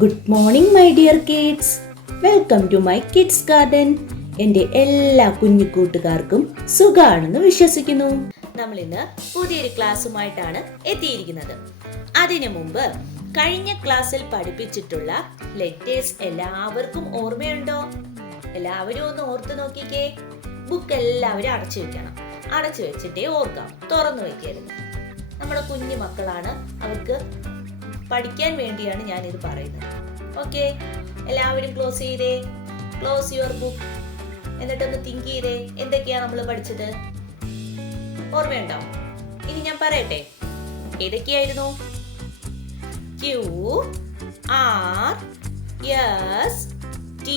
Good morning my dear kids. Welcome to my kids garden. എൻ്റെ എല്ലാ കുഞ്ഞു കൂട്ടുകാർക്കും സുഖാണെന്ന് വിശ്വസിക്കുന്നു. നമ്മൾ ഇന്ന് പുതിയൊരു ക്ലാസ്സുമായിട്ടാണ് എത്തിയിരിക്കുന്നത്. അതിനു മുമ്പ് കഴിഞ്ഞ ക്ലാസ്സിൽ പഠിപ്പിച്ചിട്ടുള്ള ലെറ്റേഴ്സ് എല്ലാവർക്കും ഓർമ്മയുണ്ടോ? എല്ലാവരും ഒന്ന് ഓർത്ത് നോക്കിക്കേ. ബുക്ക് എല്ലാവരും അടച്ചു വെക്കണം. അടച്ചു വെച്ചിട്ടേ ഓർക്കാം, തുറന്നു വെക്കരുത്. നമ്മുടെ കുഞ്ഞു മക്കളാണ്, അവർക്ക് പഠിക്കാൻ വേണ്ടിയാണ് ഞാനിത് പറയുന്നത്. ഓക്കെ, എല്ലാവരും ക്ലോസ് ചെയ്തേ. Close your book. എന്നിട്ടൊന്ന് തിങ്ക് ചെയ്തേ, എന്തൊക്കെയാണ് നമ്മൾ പഠിച്ചത്? ഓർമ്മയുണ്ടോ? ഇനി ഞാൻ പറയട്ടെ, ഏതൊക്കെയായിരുന്നു? Q R S T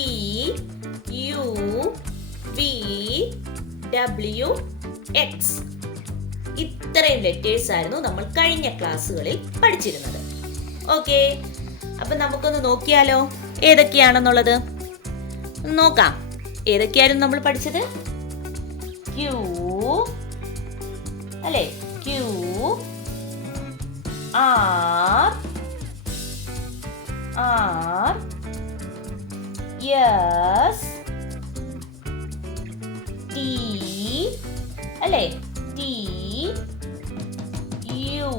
U V W X. ഇത്രയും ലെറ്റേഴ്സ് ആയിരുന്നു നമ്മൾ കഴിഞ്ഞ ക്ലാസ്സുകളിൽ പഠിച്ചിരുന്നത്. ഓക്കെ, അപ്പൊ നമുക്കൊന്ന് നോക്കിയാലോ ഏതൊക്കെയാണെന്നുള്ളത്. നോക്കാം, ഏതൊക്കെയായിരുന്നു നമ്മൾ പഠിച്ചത്? Q അല്ലേ? Q R S T അല്ലേ? T U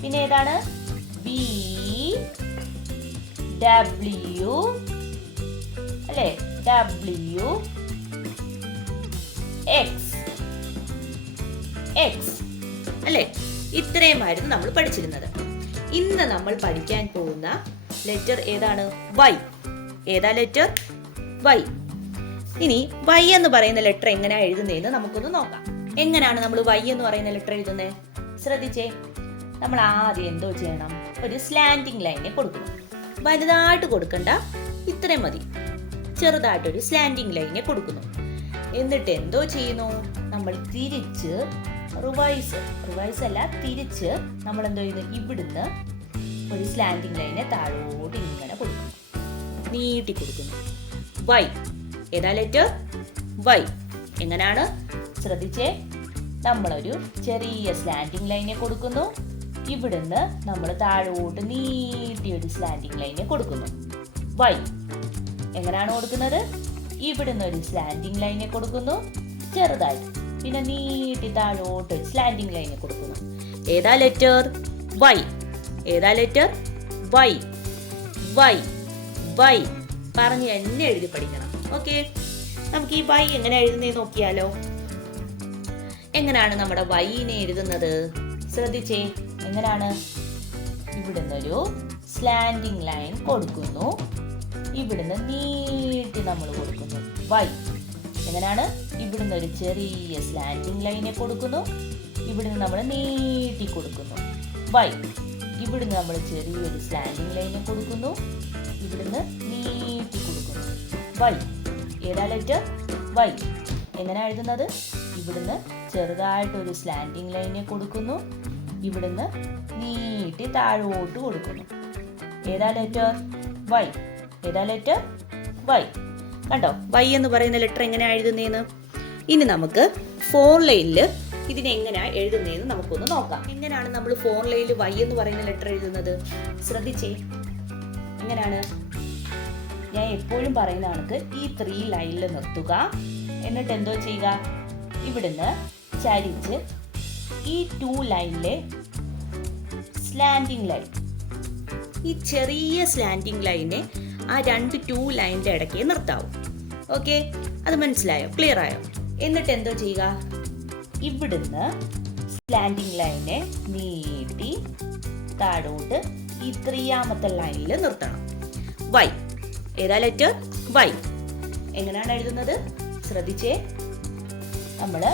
പിന്നെ ഏതാണ്? V W അല്ലേ? W X അല്ലേ? ഇത്രയുമായിരുന്നു നമ്മൾ പഠിച്ചിരുന്നത്. ഇന്ന് നമ്മൾ പഠിക്കാൻ പോകുന്ന ലെറ്റർ ഏതാണ്? Y. ഏതാ ലെറ്റർ? Y. ഇനി Y എന്ന് പറയുന്ന ലെറ്റർ എങ്ങനെയാ എഴുതുന്നതെന്ന് നമുക്കൊന്ന് നോക്കാം. എങ്ങനെയാണ് നമ്മൾ Y എന്ന് പറയുന്ന ലെറ്റർ എഴുതുന്നത്? ശ്രദ്ധിച്ചേ. നമ്മൾ ആദ്യം എന്തോ ചെയ്യണം? ഒരു സ്ലാൻഡിങ് ലൈനെ കൊടുക്കണം. വലുതായിട്ട് കൊടുക്കണ്ട, ഇത്രയും മതി. ചെറുതായിട്ടൊരു സ്ലാൻഡിങ് ലൈനെ കൊടുക്കുന്നു. എന്നിട്ട് എന്തോ ചെയ്യുന്നു? നമ്മൾ തിരിച്ച് റിവൈസ് അല്ല, തിരിച്ച് നമ്മൾ എന്തോ ചെയ്യുന്നു? ഇവിടുന്ന് ഒരു സ്ലാൻഡിങ് ലൈനെ താഴോട്ട് ഇങ്ങനെ കൊടുക്കുന്നു, നീട്ടി കൊടുക്കുന്നു. Y. ഏതാ ലെറ്റർ? Y. എങ്ങനെയാണ്? ശ്രദ്ധിച്ചേ. നമ്മളൊരു ചെറിയ സ്ലാൻഡിങ് ലൈനെ കൊടുക്കുന്നു. ഇവിടുന്ന് നമ്മൾ താഴോട്ട് നീട്ടി ഒരു സ്ലാൻഡിങ് ലൈനെ കൊടുക്കുന്നു. Y. എങ്ങനെയാണ് കൊടുക്കുന്നത്? ഇവിടുന്ന് ഒരു സ്ലാൻഡിങ് ലൈനെ കൊടുക്കുന്നു, ചെറുതായിട്ട്. പിന്നെ നീട്ടി താഴോട്ട് സ്ലാൻഡിങ് ലൈനെ കൊടുക്കുന്നു. ഏതാ ലെറ്റർ? Y. ഏതാ ലെറ്റർ? Y. Y. Y. പറഞ്ഞ് എന്നെ എഴുതി പഠിക്കണം. ഓക്കെ, നമുക്ക് ഈ Y എങ്ങനെ എഴുതുന്നതെന്ന് നോക്കിയാലോ. എങ്ങനെയാണ് നമ്മുടെ Yനെ എഴുതുന്നത്? ശ്രദ്ധിച്ചേ. എങ്ങനെയാണ്? ഇവിടുന്നൊരു സ്ലാൻഡിങ് ലൈൻ കൊടുക്കുന്നു, ഇവിടുന്ന് നീട്ടി നമ്മൾ കൊടുക്കുന്നു. Y. എങ്ങനെയാണ്? ഇവിടുന്ന് ഒരു ചെറിയ സ്ലാൻഡിങ് ലൈനെ കൊടുക്കുന്നു, ഇവിടുന്ന് നമ്മൾ നീട്ടി കൊടുക്കുന്നു. Y. ഇവിടുന്ന് നമ്മൾ ചെറിയൊരു സ്ലാൻഡിങ് ലൈനെ കൊടുക്കുന്നു, ഇവിടുന്ന് നീട്ടി കൊടുക്കുന്നു. Y. ഏതാ ലെറ്റർ? Y. എങ്ങനെ എഴുതുന്നത്? ഇവിടുന്ന് ചെറുതായിട്ടൊരു സ്ലാൻഡിങ് ലൈനെ കൊടുക്കുന്നു, ഇവിടുന്ന് നീട്ടി താഴോട്ട് കൊടുക്കുന്നു. ഏതാ ലെറ്റർ? Y. ഏതാ ലെറ്റർ? Y. കണ്ടോ Y എന്ന് പറയുന്ന ലെറ്റർ എങ്ങനെയാ എഴുതുന്നതെന്ന്? ഇനി നമുക്ക് 4 ലൈനിൽ ഇതിനെങ്ങനെയാ എഴുതുന്നതെന്ന് നമുക്കൊന്ന് നോക്കാം. എങ്ങനെയാണ് നമ്മൾ 4 ലൈനിൽ Y എന്ന് പറയുന്ന ലെറ്റർ എഴുതുന്നത്? ശ്രദ്ധിച്ചേ. എങ്ങനെയാണ്? ഞാൻ എപ്പോഴും പറയുന്ന കണക്ക് ഈ 3 ലൈനിൽ നിർത്തുക. എന്നിട്ട് എന്തോ ചെയ്യുക? ഇവിടുന്ന് ചരിച്ച് ഈ 2 ലൈനിലെ സ്ലാൻഡിങ് ലൈൻ, ഈ ചെറിയ സ്ലാൻഡിങ് ലൈനെ ആ 2 ലൈനിന്റെ ഇടയ്ക്ക് നിർത്താവും. ഓക്കെ, അത് മനസ്സിലായോ? ക്ലിയർ ആയോ? എന്നിട്ട് എന്തോ ചെയ്യുക? ഇവിടുന്ന് സ്ലാൻഡിങ് ലൈനെ നീട്ടി താഴോട്ട് ഈ 3ാമത്തെ ലൈനിൽ നിർത്തണം. Y. ഏതാ ലെറ്റർ? Y. എങ്ങനെയാണ് എഴുതുന്നത്? ശ്രദ്ധിച്ചേ. നമ്മൾ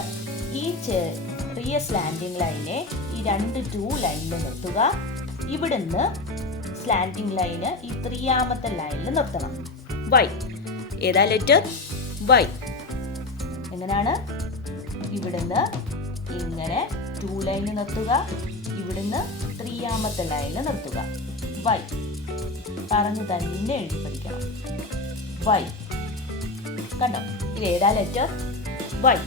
ഈ ചെറിയ സ്ലാൻഡിങ് ലൈനെ ഈ 2 ലൈനിൽ നിർത്തുക. ഇവിടുന്ന് സ്ലാൻഡിങ് ലൈന് ഈ 3ാമത്തെ ലൈനിൽ നിർത്തണം. Y. ഏതാ ലെറ്റർ? Y. എങ്ങനെയാണ്? ഇവിടുന്ന് ഇങ്ങനെ 2 ലൈന് നിർത്തുക, ഇവിടുന്ന് 3ാമത്തെ ലൈനിൽ നിർത്തുക. Y. പറഞ്ഞു തന്നെ എഴുതി പഠിക്കണം. Y. കണ്ടോ? ഇത് ഏതാ ലെറ്റർ? Y.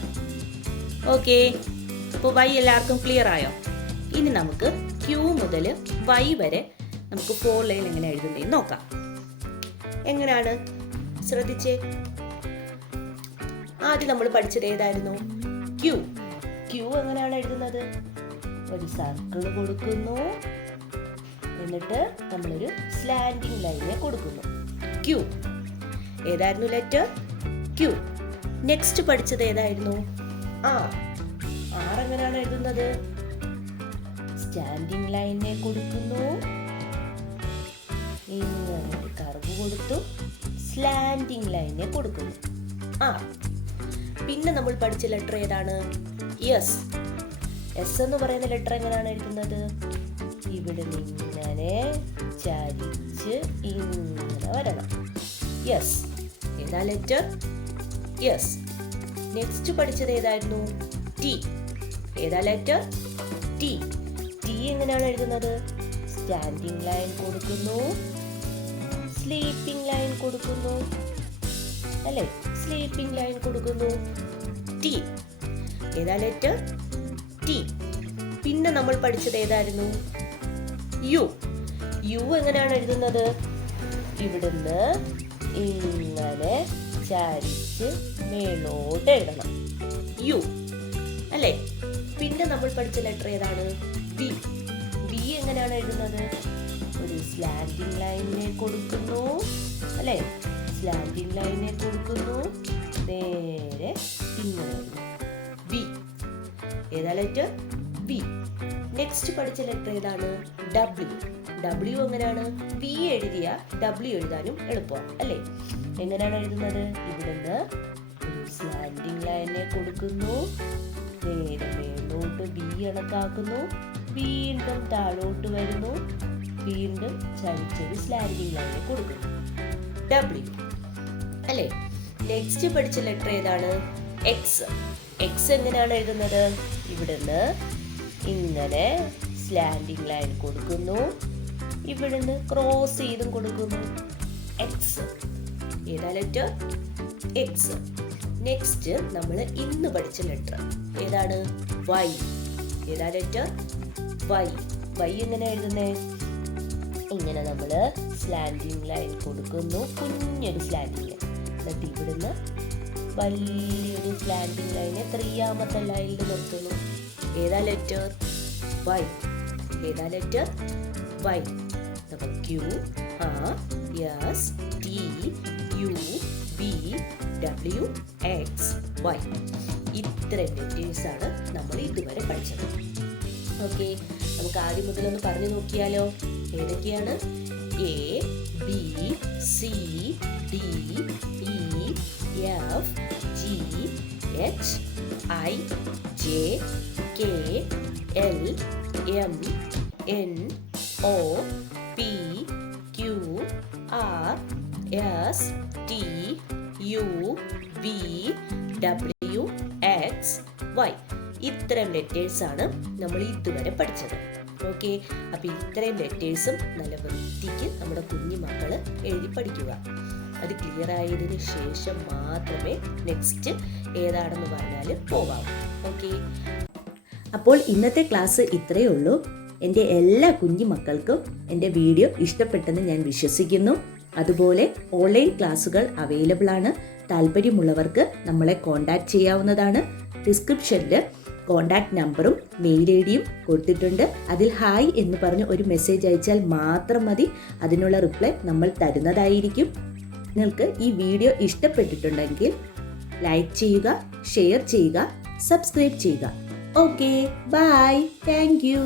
ഓക്കെ, അപ്പോൾ Y എല്ലാവർക്കും ക്ലിയർ ആയോ? ഇനി നമുക്ക് Q മുതൽ Y വരെ നമുക്ക് 4 ലൈൻ എങ്ങനെ എഴുതുന്നതെന്ന് നോക്കാം. എങ്ങനെയാണ് ശ്രദ്ധിച്ചേ. ആദ്യം നമ്മൾ പഠിച്ചത് ഏതായിരുന്നു? ക്യൂ. ക്യൂ എങ്ങനെയാണ് എഴുതുന്നത്? ഒരു സർക്കിൾ കൊടുക്കുന്നു, എന്നിട്ട് നമ്മളൊരു സ്ലാൻഡിങ് ലൈനെ കൊടുക്കുന്നു. ക്യൂ. ഏതായിരുന്നു ലെറ്റർ? ക്യൂ. നെക്സ്റ്റ് പഠിച്ചത് ഏതായിരുന്നു? ആർ. ആർ എങ്ങനെയാണ് എഴുതുന്നത്? സ്റ്റാൻഡിങ് ലൈനെ കൊടുക്കുന്നു, ഇങ്ങനെ കർവ് കൊടുത്തു, സ്ലാൻഡിങ് ലൈനെ കൊടുക്കുന്നു. ആർ. പിന്നെ നമ്മൾ പഠിച്ച ലെറ്റർ ഏതാണ്? എസ്. എസ് എന്ന് പറയുന്ന ലെറ്റർ എങ്ങനെയാണ് എഴുതുന്നത്? ഇവിടെ ഇങ്ങനെ ചരിച്ച് ഇങ്ങനെ വരണം. യെസ്. ഏതാ ലെറ്റർ? യെസ്. നെക്സ്റ്റ് പഠിച്ചത് ഏതായിരുന്നു? ടി. ഏതാ ലെറ്റർ? ടി. ടി എങ്ങനെയാണ് എഴുതുന്നത്? സ്റ്റാൻഡിങ് ലൈൻ കൊടുക്കുന്നു, സ്ലീപ്പിംഗ് ലൈൻ കൊടുക്കുന്നു, അല്ലേ? സ്ലീപ്പിംഗ് ലൈൻ കൊടുക്കുന്നു. ടി. ഏതാ ലെറ്റർ? ടി. പിന്നെ നമ്മൾ പഠിച്ചത് ഏതായിരുന്നു? യു. യു എങ്ങനെയാണ് എഴുതുന്നത്? ഇവിടുന്ന് ഇങ്ങനെ ചരിച്ച് മേലോട്ട് എഴുതണം. യു, അല്ലേ? പിന്നെ നമ്മൾ പഠിച്ച ലെറ്റർ ഏതാണ്? വി. വി എങ്ങനെയാണ് എഴുതുന്നത്? ഒരു സ്ലാൻഡിങ് ലൈനെ കൊടുക്കുന്നു, അല്ലേ? സ്ലാൻഡിങ് ലൈനെ കൊടുക്കുന്നു, നേരെ ഇങ്ങനെ വി. ഏതാ ലെറ്റർ? വി. നെക്സ്റ്റ് പഠിച്ച ലെറ്റർ ഏതാണ്? ഡബ്ല്യു. ഡബ്ല്യു എങ്ങനെയാണ്? വി എഴുതിയ ഡബ്ല്യു എഴുതാനും എളുപ്പമാണ്, അല്ലേ? എങ്ങനെയാണ് എഴുതുന്നത്? ഇവിടുന്ന് ഒരു സ്ലാൻഡിങ് ലൈനെ കൊടുക്കുന്നു, നേരെ മേലോട്ട് വി കണക്കാക്കുന്നു, വീണ്ടും താഴോട്ട് വരുന്നു, വീണ്ടും ചരിച്ചൊരു സ്ലാൻഡിങ് ലൈനെ കൊടുക്കുന്നു. ഡബ്ല്യു, അല്ലേ? നെക്സ്റ്റ് പഠിച്ച ലെറ്റർ ഏതാണ്? എക്സ്. എക്സ് എങ്ങനെയാണ് എഴുതുന്നത്? ഇവിടുന്ന് ഇങ്ങനെ സ്ലാൻഡിങ് ലൈൻ കൊടുക്കുന്നു, ഇവിടുന്ന് ക്രോസ് ചെയ്തും കൊടുക്കുന്നു. എക്സ്. ഏതാ ലെറ്റർ? എക്സ്. നെക്സ്റ്റ് നമ്മൾ ഇന്ന് പഠിച്ച ലെറ്റർ ഏതാണ്? വൈ. ഏതാ ലെറ്റർ? വൈ. വൈ എങ്ങനെ എഴുതുന്നേ? ഇങ്ങനെ നമ്മൾ സ്ലാൻഡിങ് ലൈൻ കൊടുക്കുന്നു, കുഞ്ഞൊരു സ്ലാൻഡിങ് ലൈൻ, എന്നിട്ട് ഇവിടുന്ന് വലിയൊരു സ്ലാൻഡിങ് ലൈനെ 3ാമത്തെ ലൈനിൽ നിർത്തുന്നു. ഏതാ ലെറ്റർ? വൈ. ഏതാ ലെറ്റർ? വൈ. അപ്പോൾ Q, R, S, T, U, V, W, X, Y. ഇത്രയും ലെറ്റേഴ്സ് ആണ് നമ്മൾ ഇതുവരെ പഠിച്ചത്. ഓക്കെ, നമുക്ക് ആദ്യം മുതലൊന്ന് പറഞ്ഞു നോക്കിയാലോ. ഏതൊക്കെയാണ്? A, B, C, D, E, F, G, H, I, J, K, L, M, N, O, P, Q, R, S, T, U, V, W, X, Y. ഇത്രയും ലെറ്റേഴ്സ് ആണ് നമ്മൾ ഇതുവരെ പഠിച്ചത്. ഓക്കെ, അപ്പോൾ ഇത്രയും ലെറ്റേഴ്സും നല്ല വൃത്തിക്ക് നമ്മുടെ കുഞ്ഞു മക്കള് എഴുതി പഠിക്കുക. അത് ക്ലിയർ ആയതിന് ശേഷം മാത്രമേ നെക്സ്റ്റ് ഏതാണെന്ന് പറഞ്ഞാൽ പോകാവൂ. ഓക്കെ, അപ്പോൾ ഇന്നത്തെ ക്ലാസ് ഇത്രയേ ഉള്ളൂ. എൻ്റെ എല്ലാ കുഞ്ഞു മക്കൾക്കും എൻ്റെ വീഡിയോ ഇഷ്ടപ്പെട്ടെന്ന് ഞാൻ വിശ്വസിക്കുന്നു. അതുപോലെ ഓൺലൈൻ ക്ലാസ്സുകൾ അവൈലബിൾ ആണ്. താല്പര്യമുള്ളവർക്ക് നമ്മളെ കോൺടാക്ട് ചെയ്യാവുന്നതാണ്. ഡിസ്ക്രിപ്ഷനിൽ കോൺടാക്ട് നമ്പറും മെയിൽ ഐ ഡിയും കൊടുത്തിട്ടുണ്ട്. അതിൽ ഹായ് എന്ന് പറഞ്ഞ് ഒരു മെസ്സേജ് അയച്ചാൽ മാത്രം മതി. അതിനുള്ള റിപ്ലൈ നമ്മൾ തരുന്നതായിരിക്കും. നിങ്ങൾക്ക് ഈ വീഡിയോ ഇഷ്ടപ്പെട്ടിട്ടുണ്ടെങ്കിൽ ലൈക്ക് ചെയ്യുക, ഷെയർ ചെയ്യുക, സബ്സ്ക്രൈബ് ചെയ്യുക. Okay, bye, thank U.